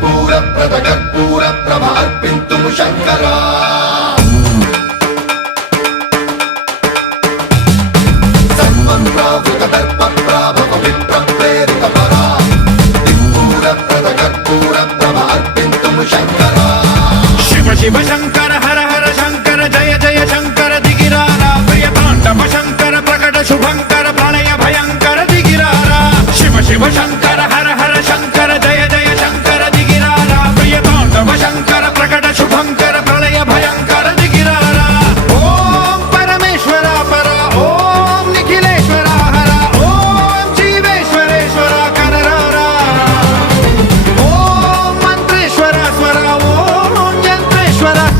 కర్పూర ప్రద కర్పూర ప్రభ అర్పింతుము శంకరా. సర్వం ప్రావృత దర్ప ప్రాభవ విప్ర ప్రేరిత పరా. దిక్పూర ప్రద కర్పూర ప్రభ అర్పింతుము శంకరా. శివ శివ శంకర హర హర శంకర జయ జయ శంకర దిగిరారా. ప్రియ తాండవ శంకర ప్రకట శుభంకర ప్రళయ భయంకర దిగిరారా. శివ శివ శంకర హర I'm not Camarada.